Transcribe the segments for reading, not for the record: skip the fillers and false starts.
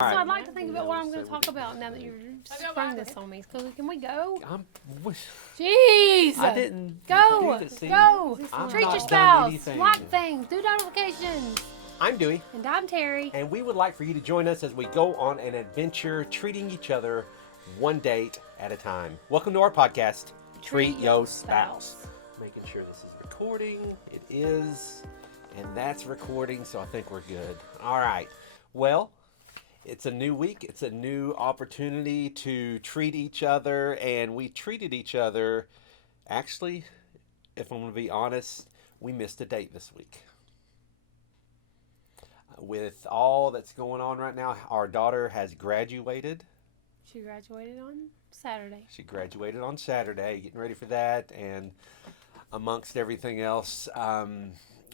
So All right. I'd like to think about what I'm going to talk about now that you've sprung this on me. So can we go? Jeez! I didn't. Go! See, Go! I'm Treat not your done spouse. anything. Like things. Do notifications. I'm Dewey, And I'm Terry. and we would like for you to join us as we go on an adventure treating each other one date at a time. Welcome to our podcast, Treat Yo Spouse. Making sure this is recording. It is, and that's recording, so I think we're good. All right. Well, it's a new week. It's a new opportunity to treat each other, and we treated each other. Actually, if I'm going to be honest, we missed a date this week. With all that's going on right now, our daughter has graduated. She graduated on Saturday. She graduated on Saturday, getting ready for that, and amongst everything else,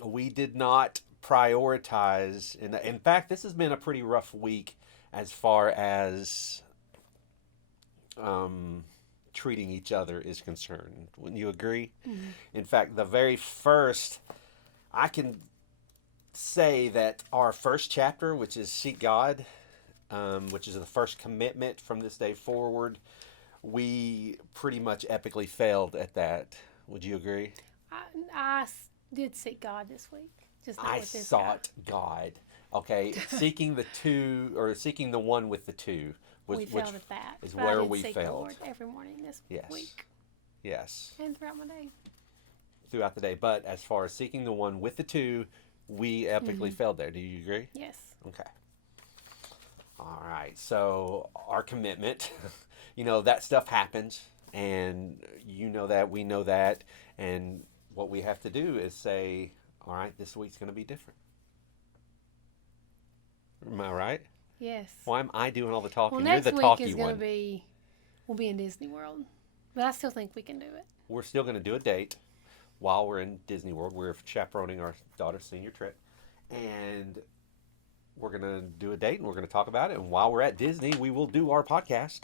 we did not prioritize. In fact, this has been a pretty rough week as far as treating each other is concerned. Wouldn't you agree? Mm-hmm. In fact, the very first, I can say that our first chapter, which is Seek God, which is the first commitment from this day forward, we pretty much epically failed at that. Would you agree? I did seek God this week. Just not I with this sought God. Okay, seeking the two, or seeking the one with the two, guy. We which failed at that. is But I where did we seek the failed. Lord every morning this Yes. week Yes, and throughout my day. throughout the day. But as far as seeking the one with the two, we epically failed there. Do you agree? Yes. Okay. All right. So our commitment, that stuff happens, and you know that, we know that, and what we have to do is say, all right, this week's going to be different. Am I right? Yes. Why am I doing all the talking? Well, You're next the week talky is going one. to be, we'll be in Disney World. But I still think we can do it. We're still going to do a date while we're in Disney World. We're chaperoning our daughter's senior trip, and we're going to do a date, and we're going to talk about it. And while we're at Disney, we will do our podcast,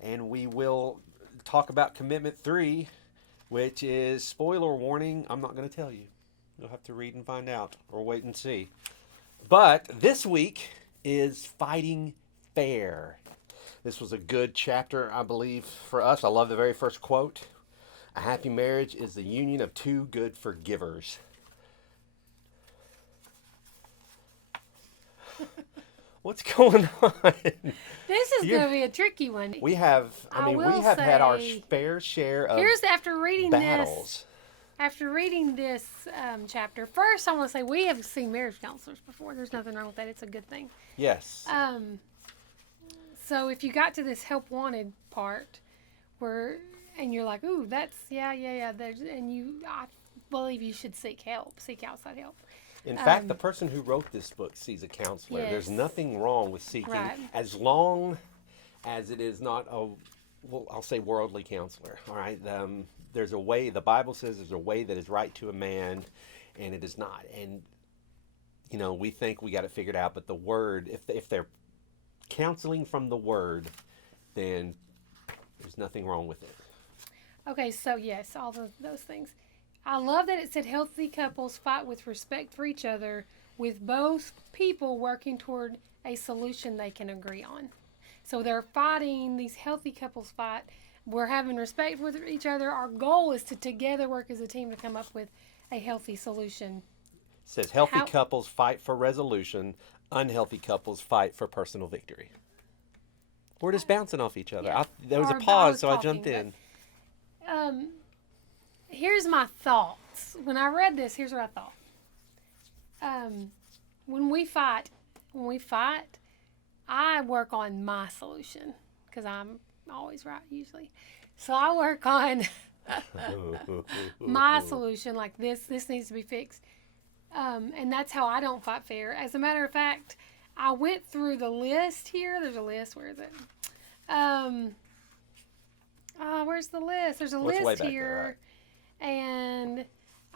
and we will talk about Commitment 3, which is, spoiler warning, I'm not going to tell you. You'll have to read and find out, or wait and see. But this week is Fighting Fair. This was a good chapter, I believe, for us. I love the very first quote. A happy marriage is the union of two good forgivers. What's going on? This is going to be a tricky one. We have, we will have had our say, fair share of Here's after reading battles. After reading this chapter, first I want to say we have seen marriage counselors before. There's nothing wrong with that. It's a good thing. Yes. So if you got to this help wanted part, and you're like, ooh, that's yeah. I believe you should seek help, seek outside help. In fact, the person who wrote this book sees a counselor. Yes. There's nothing wrong with seeking, Right. as long as it is not I'll say worldly counselor. All right. There's a way. The Bible says there's a way that is right to a man, and it is not. And we think we got it figured out, but the Word, if they're counseling from the Word, then there's nothing wrong with it. Okay, so yes, all those things. I love that it said healthy couples fight with respect for each other, with both people working toward a solution they can agree on. So they're fighting, these healthy couples fight. We're having respect for each other. Our goal is to together work as a team to come up with a healthy solution. It says healthy couples fight for resolution, unhealthy couples fight for personal victory. We're just bouncing off each other. Yeah. There was a pause, so I jumped in. Here's my thoughts. When I read this, here's what I thought. When we fight, I work on my solution because I'm always right usually. So I work on my solution, like this needs to be fixed. And that's how I don't fight fair. As a matter of fact, I went through the list here. There's a list. Where is it? Where's the list? There's a list here. There, right? And,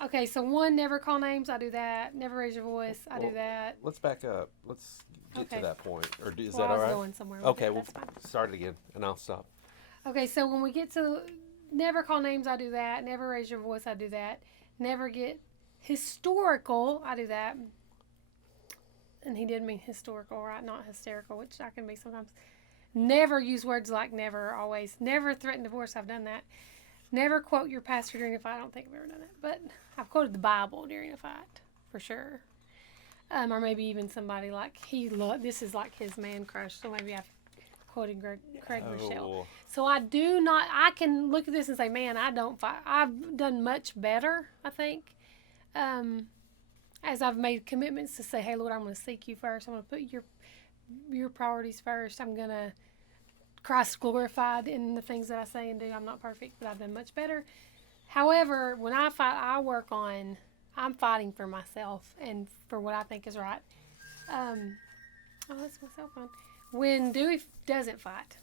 okay, so 1, never call names. I do that. Never raise your voice. I do that. Let's back up. Let's get to that point. Or is Well, that all right? I was going somewhere with Okay, it. we'll That's fine. start it again, and I'll stop. Okay, so when we get to never call names, I do that. Never raise your voice, I do that. Never get historical, I do that. and he did mean historical, right? Not hysterical, which I can be sometimes. Never use words like never, always. Never threaten divorce. I've done that. Never quote your pastor during a fight. I don't think I've ever done it. But I've quoted the Bible during a fight, for sure. Or maybe even somebody like this is like his man crush. So maybe I've quoted Craig Rochelle. So I can look at this and say, man, I don't fight. I've done much better, I think. As I've made commitments to say, hey, Lord, I'm going to seek you first. I'm going to put your priorities first. I'm going to Christ glorified in the things that I say and do. I'm not perfect, but I've done much better. However, when I fight, I'm fighting for myself and for what I think is right. That's my cell phone. When Dewey doesn't fight,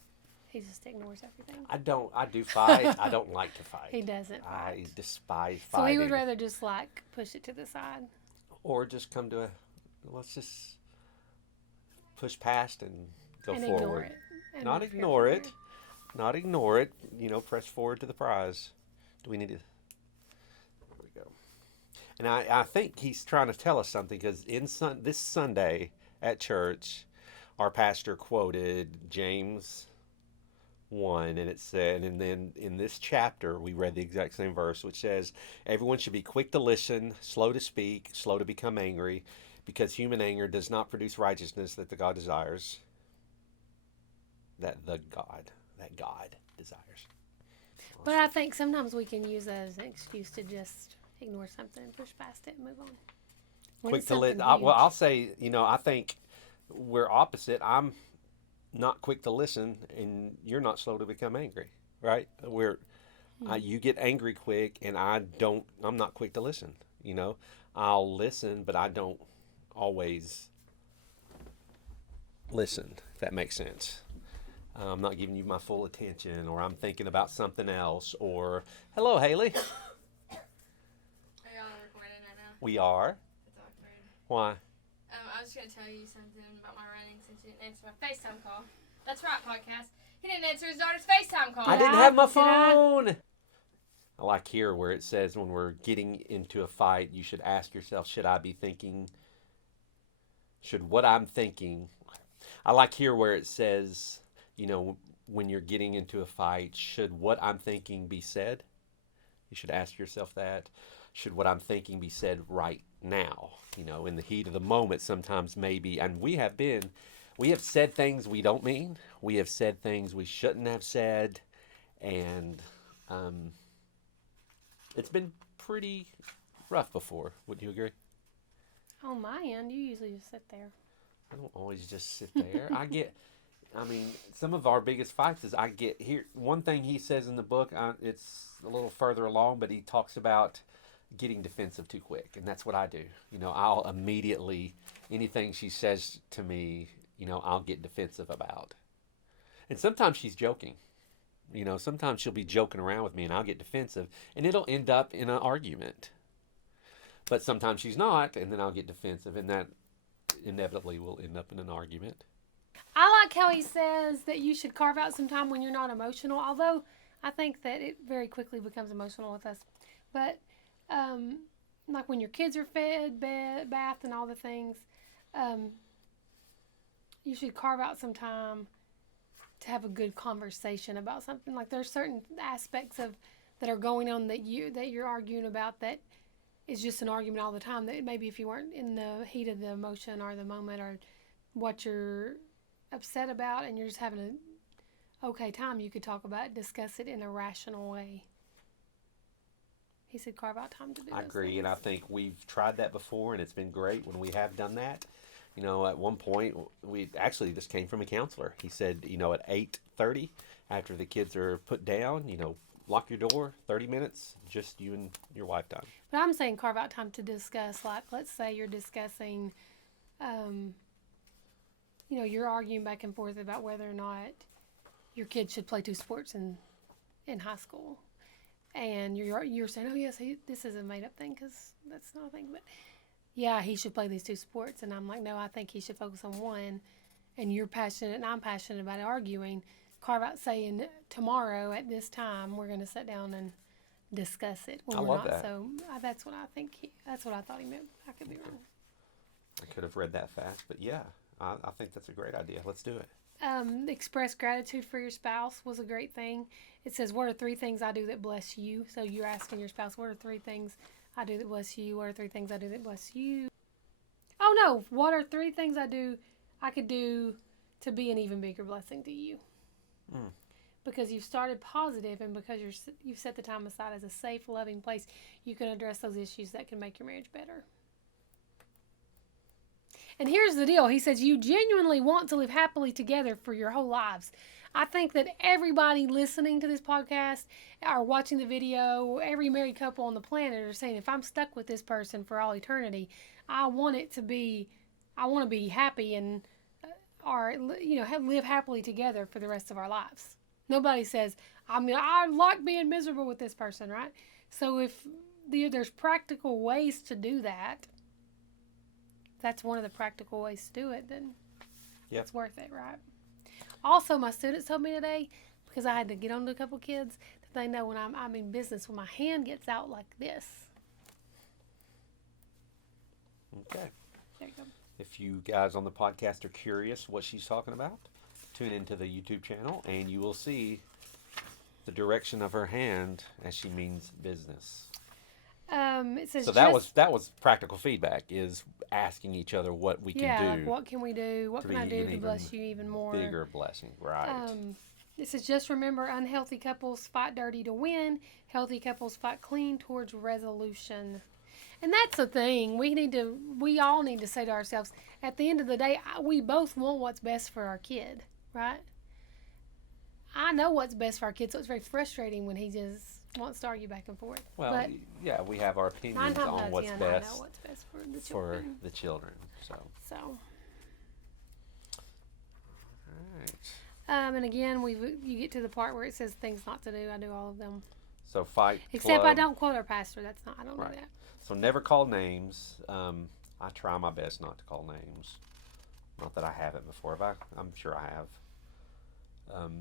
he just ignores everything. I do fight. I don't like to fight. He doesn't fight. I despise So fighting. he would rather just push it to the side. Or just come to let's just push past and go and forward. Ignore it. And Not ignore it. Not ignore it. Press forward to the prize. Do we need to? There we go. And I think he's trying to tell us something because this Sunday at church, our pastor quoted James 1, and it said, and then in this chapter, we read the exact same verse, which says, everyone should be quick to listen, slow to speak, slow to become angry, because human anger does not produce righteousness that the God desires. That God desires. But I think sometimes we can use that as an excuse to just ignore something and push past it and move on. Quick to listen. I'll say, I think we're opposite. I'm not quick to listen, and you're not slow to become angry, right? You get angry quick, and I'm not quick to listen. I'll listen, but I don't always listen. If that makes sense. I'm not giving you my full attention, or I'm thinking about something else, or hello, Haley. Are y'all recording right now? We are. It's awkward. Why? I was going to tell you something about my running since you didn't answer my FaceTime call. That's right, podcast. He didn't answer his daughter's FaceTime call. I didn't have my phone. I like here where it says when we're getting into a fight, you should ask yourself, should what I'm thinking. I like here where it says, when you're getting into a fight, should what I'm thinking be said? You should ask yourself that. Should what I'm thinking be said right now? In the heat of the moment, sometimes maybe, and we have said things we don't mean. We have said things we shouldn't have said. And it's been pretty rough before. Wouldn't you agree? On my end, you usually just sit there. I don't always just sit there. Some of our biggest fights is I get here. One thing he says in the book, it's a little further along, but he talks about getting defensive too quick. And that's what I do. I'll immediately, anything she says to me, I'll get defensive about. And sometimes she's joking. Sometimes she'll be joking around with me and I'll get defensive and it'll end up in an argument. But sometimes she's not, and then I'll get defensive, and that inevitably will end up in an argument. I like how he says that you should carve out some time when you're not emotional, although I think that it very quickly becomes emotional with us. But like when your kids are fed, bathed, and all the things, you should carve out some time to have a good conversation about something. Like there's certain aspects that are going on that you're arguing about that is just an argument all the time. That maybe if you weren't in the heat of the emotion or the moment or what you're upset about and you're just having an okay time, you could discuss it in a rational way. He said carve out time to do that. I agree, things. And I think we've tried that before, and it's been great when we have done that. At one point, this came from a counselor. He said, at 8:30, after the kids are put down, lock your door, 30 minutes, just you and your wife time. But I'm saying carve out time to discuss, like, let's say you're discussing, you're arguing back and forth about whether or not your kid should play 2 sports in high school. And you're saying, oh, yes, this is a made-up thing because that's not a thing. But, yeah, he should play these 2 sports. And I'm like, no, I think he should focus on one. And you're passionate and I'm passionate about arguing. Carve out saying tomorrow at this time we're going to sit down and discuss it. I love that. So that's what I think. That's what I thought he meant. I could be wrong. I could have read that fast, but yeah, I think that's a great idea. Let's do it. Express gratitude for your spouse was a great thing. It says, what are 3 things I do that bless you? So you're asking your spouse, what are 3 things I do that bless you? What are 3 things I do that bless you? Oh no, what are 3 things I could do to be an even bigger blessing to you? Mm. Because you've started positive, and because you've set the time aside as a safe, loving place, you can address those issues that can make your marriage better. And here's the deal. He says you genuinely want to live happily together for your whole lives. I think that everybody listening to this podcast or watching the video, every married couple on the planet are saying, if I'm stuck with this person for all eternity, I want to be happy and live happily together for the rest of our lives. Nobody says, I like being miserable with this person, right? So if there's practical ways to do that, that's one of the practical ways to do it, then it's worth it, right? Also, my students told me today, because I had to get on to a couple kids, that they know when I'm in business, when my hand gets out like this. Okay. There you go. If you guys on the podcast are curious what she's talking about, tune into the YouTube channel and you will see the direction of her hand as she means business. It says So that was practical feedback, is asking each other what we can do. Like what can we do? What can I do to bless you even more? Bigger blessing, right? It says just remember, unhealthy couples fight dirty to win. Healthy couples fight clean towards resolution. And that's the thing. We all need to say to ourselves, at the end of the day, we both want what's best for our kid, right? I know what's best for our kid, so it's very frustrating when he just wants to argue back and forth. Well, but yeah, we have our opinions on what's I best know what's best for the for children. the children. So. All right. And again, you get to the part where it says things not to do. I do all of them. So fight. Except club. I don't quote our pastor. I don't Right. do that. So never call names. I try my best not to call names. Not that I haven't before. I'm sure I have.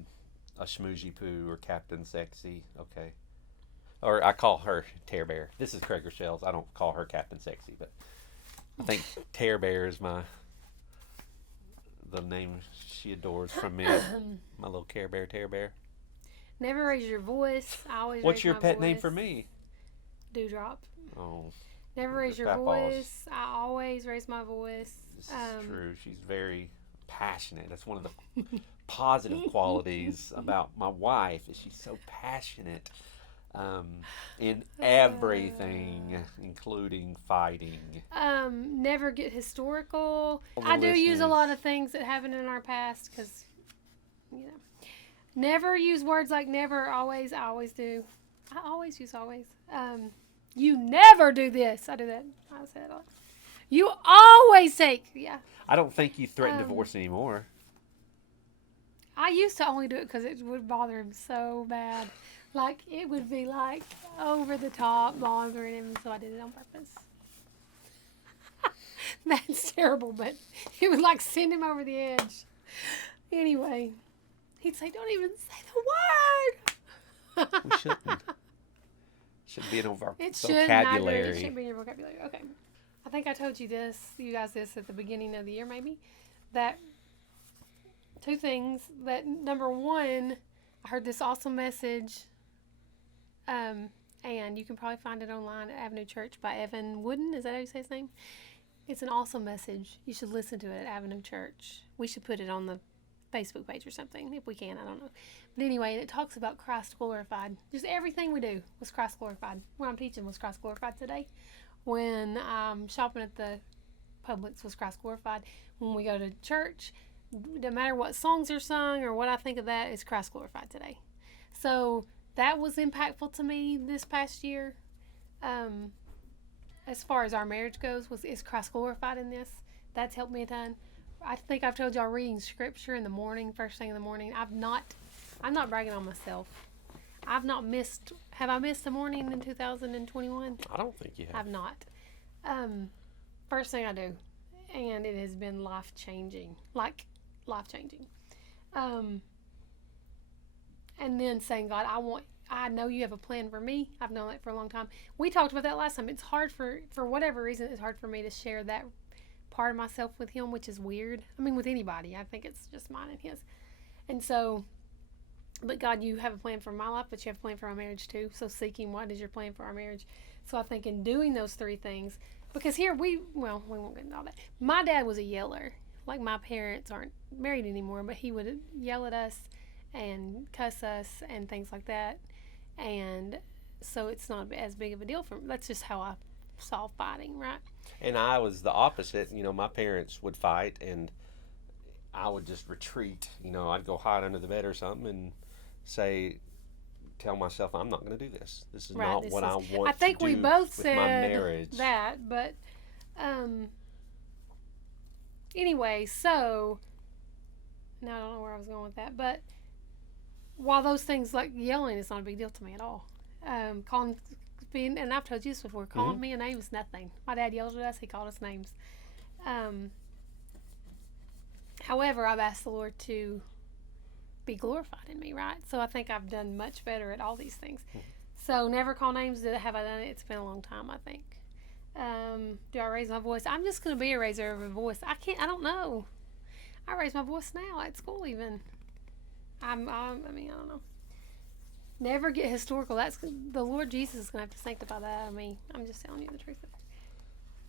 A schmoozy poo or Captain Sexy. Okay. Or I call her Tear Bear. This is Craig Rochelle's. I don't call her Captain Sexy, but I think Tear Bear is the name she adores from me. My little Care Bear, Tear Bear. Never raise your voice. I always What's raise your my pet voice. name for me? Dewdrop. Oh, Never raise your Fat balls. voice. I always raise my voice. this is true. She's very passionate. That's one of the positive qualities about my wife, is she's so passionate in everything, including fighting. Never get historical. All the I do use a listeners. lot of things that happened in our past because, never use words like never, always. I always do. I always use always. You never do this. I do that. I say that a lot. You always take. Yeah. I don't think you threaten divorce anymore. I used to only do it because it would bother him so bad. Like, it would be like over the top bothering him, so I did it on purpose. That's terrible, but it would like send him over the edge. Anyway, he'd say, "Don't even say the word." We shouldn't. Shouldn't be in our It shouldn't. I agree. vocabulary. It shouldn't be in your vocabulary. Okay. I think I told you guys this at the beginning of the year, maybe, that 2 things. That number 1, I heard this awesome message, and you can probably find it online at Avenue Church by Evan Wooden. Is that how you say his name? It's an awesome message. You should listen to it at Avenue Church. We should put it on the Facebook page or something, if we can. I don't know. But anyway, it talks about Christ glorified. Just everything we do was Christ glorified. What I'm teaching was Christ glorified today. When I'm shopping at the Publix was Christ glorified. When we go to church, no matter what songs are sung or what I think of that, it's Christ glorified today. So that was impactful to me this past year. As far as our marriage goes, is Christ glorified in this? That's helped me a ton. I think I've told y'all, reading scripture in the morning, first thing in the morning. I'm not bragging on myself. Have I missed a morning in 2021? I don't think you have. I've not. First thing I do, and it has been life-changing. And then saying, God, I know you have a plan for me. I've known that for a long time. We talked about that last time. It's hard for whatever reason, it's hard for me to share that part of myself with him, which is weird. I mean, with anybody. I think it's just mine and his. And so, but God, you have a plan for my life, but you have a plan for our marriage too. So seeking, what is your plan for our marriage? So I think in doing those three things, because here we won't get into all that. My dad was a yeller. Like, my parents aren't married anymore, but he would yell at us and cuss us and things like that. And so it's not as big of a deal for me. That's just how I saw fighting, right? And I was the opposite. You know, my parents would fight, and I would just retreat. You know, I'd go hide under the bed or something and tell myself, I'm not going to do this. This is Right, not this what is- I want I think to we do both with my said marriage. that, but anyway, so now I don't know where I was going with that, but while those things like yelling is not a big deal to me at all, calling and I've told you this before, calling me a name is nothing. My dad yelled at us; he called us names. However, I've asked the Lord to be glorified in me, right? So I think I've done much better at all these things. So never call names. Have I done it? It's been a long time, I think. Do I raise my voice? I'm just going to be a raiser of a voice. I don't know. I raise my voice now at school even. I mean, I don't know. Never get historical. That's the Lord Jesus is going to have to sanctify that out of me. I'm just telling you the truth.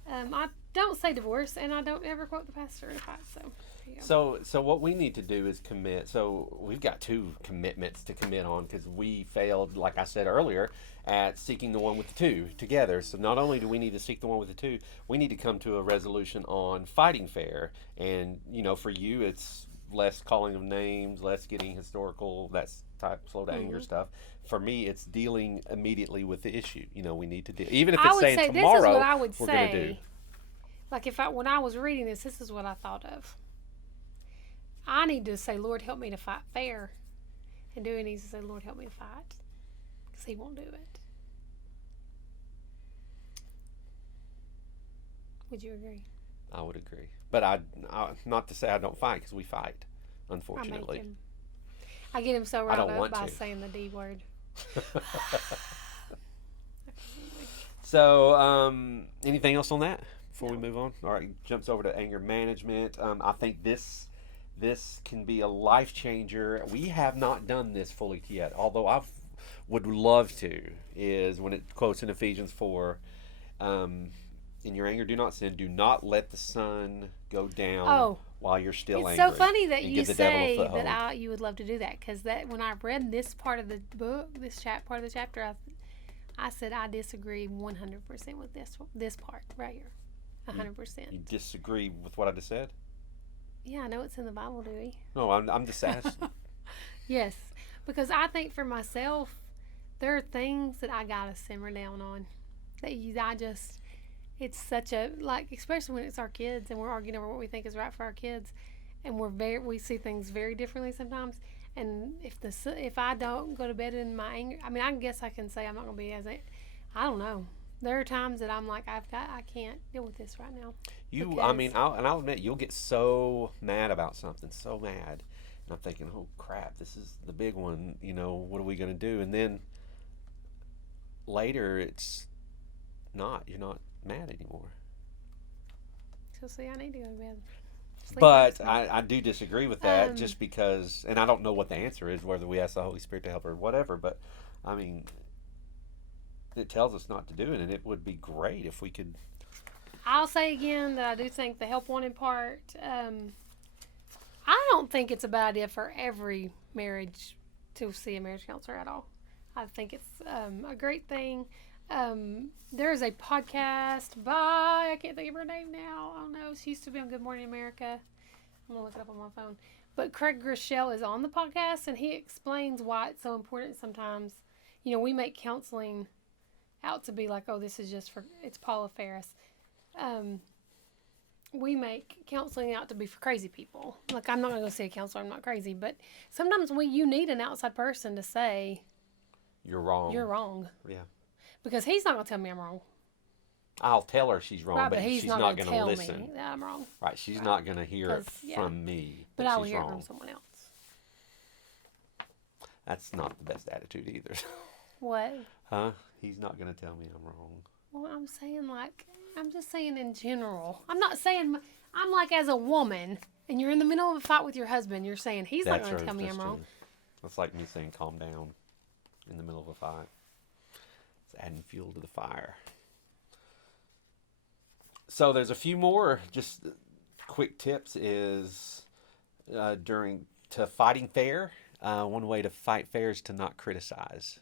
I don't say divorce, and I don't ever quote the pastor in a fight. So, there you go. So what we need to do is commit. So we've got 2 commitments to commit on because we failed, like I said earlier, at seeking the one with the 2 together. So not only do we need to seek the one with the 2, we need to come to a resolution on fighting fair. And, you know, for you, it's less calling of names, less getting historical, that's type slow to anger stuff. For me, it's dealing immediately with the issue. You know, we need to deal. Even if I it's would saying say tomorrow, this is what I would we're going to say. do. Like when I was reading this is what I thought of. I need to say, Lord, help me to fight fair. And Dewey needs to say, Lord, help me to fight. Because he won't do it. Would you agree? I would agree. But I not to say I don't fight, because we fight, I make unfortunately. him. I get him so I riled don't up want by to. saying the D word. So, anything else on that before we move on? All right, jumps over to anger management. I think this can be a life changer. We have not done this fully yet, although I would love to. Is when it quotes in Ephesians 4, in your anger, do not sin. Do not let the sun go down while you're still It's angry. so funny that and you give the devil a say foothold. that you would love to do that, because that when I read this part of the book, part of the chapter, I said I disagree 100% with this part right here, 100%. You disagree with what I just said? Yeah, I know it's in the Bible, Dewey. No, I'm just asking. Yes, because I think for myself, there are things that I gotta simmer down on. It's such a, like, especially when it's our kids and we're arguing over what we think is right for our kids, and we see things very differently sometimes. And if I don't go to bed in my anger, I mean, I guess I can say I'm not gonna be I don't know. There are times that I'm like, I can't deal with this right now. I'll admit, you'll get so mad about something, so mad. And I'm thinking, oh crap, this is the big one, what are we going to do? And then later you're not mad anymore. So see, I need to go to bed. Sleep But last night. I do disagree with that just because, and I don't know what the answer is, whether we ask the Holy Spirit to help or whatever, but I mean, it tells us not to do it, and it would be great if we could. I'll say again that I do think the help wanted part. I don't think it's a bad idea for every marriage to see a marriage counselor at all. I think it's a great thing. There is a podcast by, I can't think of her name now. I don't know. She used to be on Good Morning America. I'm going to look it up on my phone. But Craig Groeschel is on the podcast, and he explains why it's so important sometimes. We make counseling out to be like, oh, this is just it's Paula Ferris. We make counseling out to be for crazy people. Like, I'm not going to go see a counselor. I'm not crazy. But sometimes you need an outside person to say, You're wrong. you're wrong. Yeah. Because he's not going to tell me I'm wrong. I'll tell her she's wrong, Right, but he's she's not not going to going to tell listen. me that I'm wrong. Right, she's not going to hear it 'Cause, yeah. from me. But I will she's hear it wrong. from someone else. That's not the best attitude either. What? Huh? He's not going to tell me I'm wrong. Well, I'm just saying in general. I'm not saying, I'm like as a woman, and you're in the middle of a fight with your husband, you're saying he's not going to tell me I'm wrong. That's like me saying calm down in the middle of a fight. It's adding fuel to the fire. So there's a few more just quick tips is to fighting fair. One way to fight fair is to not criticize.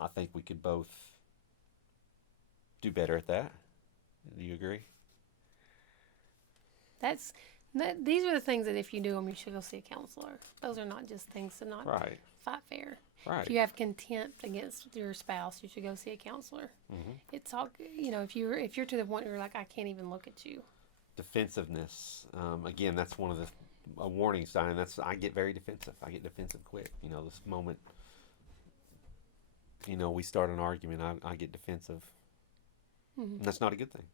I think we could both do better at that. Do you agree? These are the things that if you do them, you should go see a counselor. Those are not just things to not Right. fight fair. Right. If you have contempt against your spouse, you should go see a counselor. Mm-hmm. It's all, if you're to the point where you're like, I can't even look at you. Defensiveness. Again, that's one of a warning sign. I get very defensive. I get defensive quick. This moment, we start an argument, I get defensive. Mm-hmm. And that's not a good thing.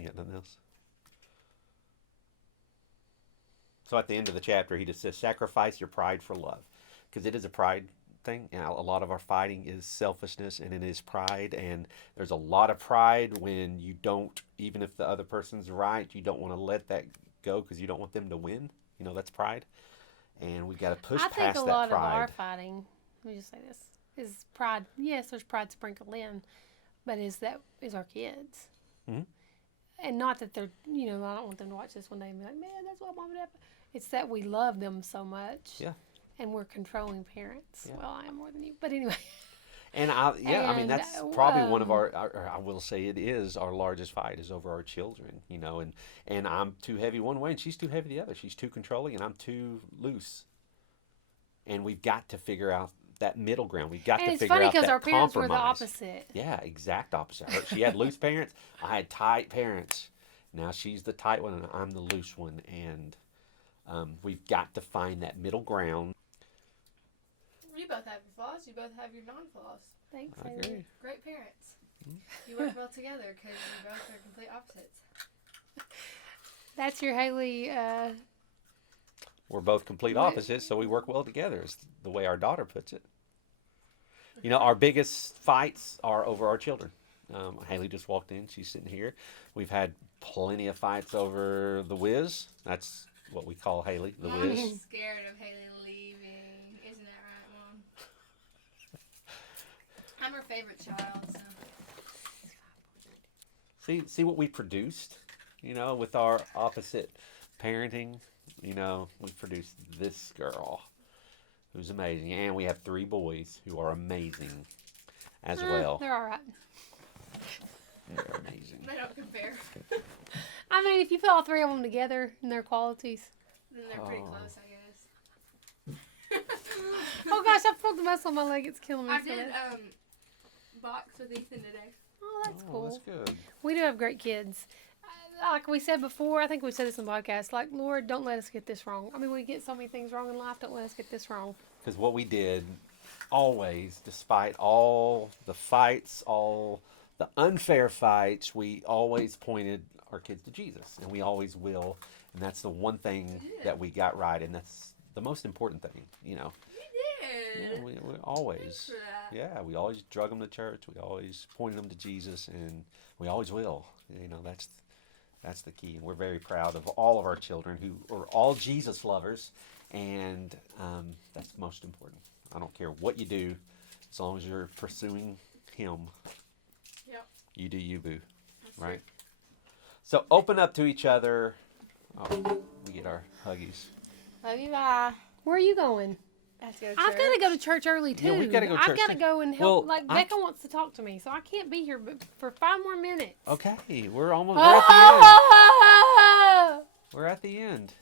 You got nothing else? So at the end of the chapter, he just says, sacrifice your pride for love. Because it is a pride thing. A lot of our fighting is selfishness and it is pride. And there's a lot of pride when you don't, even if the other person's right, you don't want to let that go because you don't want them to win. That's pride. And we got to push past that pride. I think a lot of our fighting, let me just say this, is pride. Yes, there's pride sprinkled in, but is our kids. Mm-hmm. And not that they're, I don't want them to watch this one day and be like, man, that's what mom and dad. It's that we love them so much. Yeah. And we're controlling parents. Yeah. Well, I am more than you. But anyway. And that's probably one of I will say it is our largest fight is over our children, and I'm too heavy one way and she's too heavy the other. She's too controlling and I'm too loose. And we've got to figure out that middle ground. We've got to figure out that compromise. And it's funny because our parents were the opposite. Yeah, exact opposite. She had loose parents. I had tight parents. Now she's the tight one and I'm the loose one. And we've got to find that middle ground. You both have your flaws. You both have your non-flaws. Thanks, I Haley. agree. Great parents. You work well together because you both are complete opposites. That's your Haley. We're both complete opposites, so we work well together, is the way our daughter puts it. Our biggest fights are over our children. Haley just walked in. She's sitting here. We've had plenty of fights over the Wiz. That's what we call Haley, the Wiz. I'm scared of Haley leaving. Isn't that right, Mom? I'm her favorite child. So. See what we produced, with our opposite parenting. We produced this girl who's amazing. And we have 3 boys who are amazing as well. They're all right. They're amazing. They don't compare. I mean, if you put all 3 of them together and their qualities. Then they're pretty close, I guess. Oh gosh, I felt the muscle on my leg. It's killing me. I did box with Ethan today. Oh, that's cool. That's good. We do have great kids. Like we said before, I think we said this in the podcast, like, Lord, don't let us get this wrong. I mean, we get so many things wrong in life. Don't let us get this wrong. Because what we did, always, despite all the fights, all the unfair fights, we always pointed our kids to Jesus. And we always will. And that's the one thing that we got right. And that's the most important thing, You did. Yeah, we always. Thanks for that. Yeah, we always drug them to church. We always pointed them to Jesus. And we always will. That's the key. And we're very proud of all of our children who are all Jesus lovers. And that's most important. I don't care what you do, as long as you're pursuing Him. Yep. You do you, boo. That's Right? true. So open up to each other. Oh, we get our huggies. Love you, bye. Where are you going? I have to go to I've got to go to church early too. Yeah, we've gotta go to I've church, got to too. go and help. Well, Becca wants to talk to me, so I can't be here for 5 more minutes. Okay, we're at the end. Oh! We're at the end.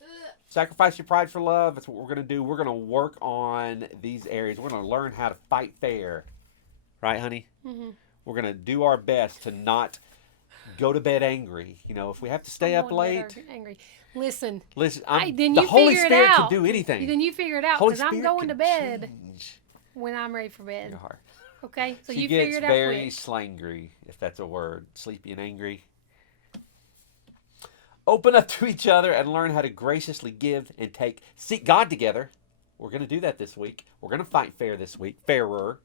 Ugh. Sacrifice your pride for love. That's what we're going to do. We're going to work on these areas. We're going to learn how to fight fair. Right, honey? Mm-hmm. We're going to do our best to not go to bed angry. If we have to stay up late. Angry. Listen. Listen, Then the you Holy figure it Spirit out. can do anything. Then you figure it out Holy because I'm Spirit going to can bed change when I'm ready for bed. your heart. Okay, so She you gets figure it out very quick. slangry, if that's a word. Sleepy and angry. open up to each other and learn how to graciously give and take. Seek God together. We're going to do that this week. We're going to fight fair this week. Fairer.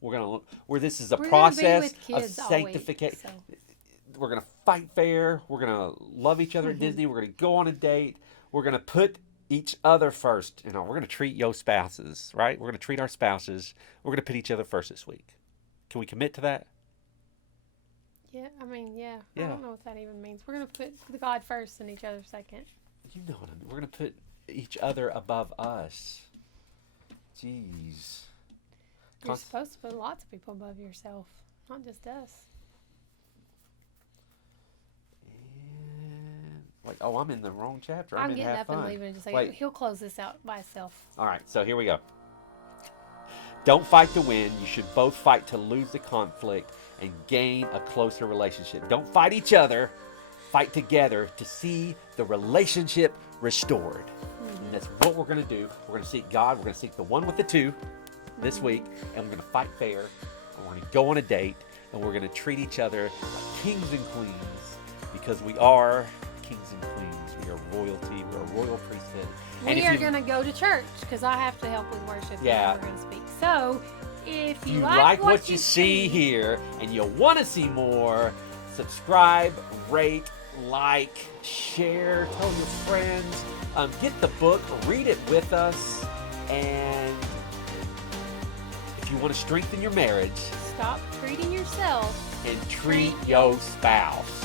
We're going to where this is a We're gonna be process with of kids all week, sanctification. so. We're going to fight fair. We're going to love each other at Disney. We're going to go on a date. We're going to put each other first. We're going to treat your spouses, right? We're going to treat our spouses. We're going to put each other first this week. Can we commit to that? Yeah, I mean, yeah. I Yeah. don't know what that even means. We're going to put the God first and each other second. You know what I mean. We're going to put each other above us. Jeez. You're supposed to put lots of people above yourself, not just us. And, like, oh, I'm in the wrong chapter. I'm in getting have up fun. and leaving in just a Wait. second. He'll close this out by himself. All right, so here we go. Don't fight to win. You should both fight to lose the conflict and gain a closer relationship. Don't fight each other. Fight together to see the relationship restored. And that's what we're going to do. We're going to seek God. We're going to seek the one with the two this week. And we're going to fight fair. And we're going to go on a date. And we're going to treat each other like kings and queens. Because we are kings and queens. We are royalty. We're a royal priesthood. And We if are you- going to go to church because I have to help with worship. Yeah. And we're going to speak. So, if If you you like what you see see here and you want to see more, subscribe, rate, like, share, tell your friends. Get the book, read it with us. And if you want to strengthen your marriage stop treating yourself. and treat your spouse.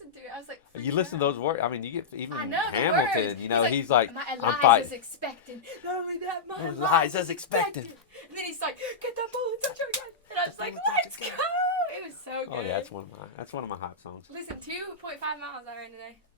Dude, I was like, You listen to those words. I mean, you get even I know the Hamilton. words. You know, he's like, my I'm Eliza's fighting. expecting. Not only that, my Eliza's Eliza's expecting. expecting. And then he's like, get that ball and touch her again. And I was like, let's go. It was so good. Oh yeah, that's one of my hype songs. Listen, 2.5 miles I ran today.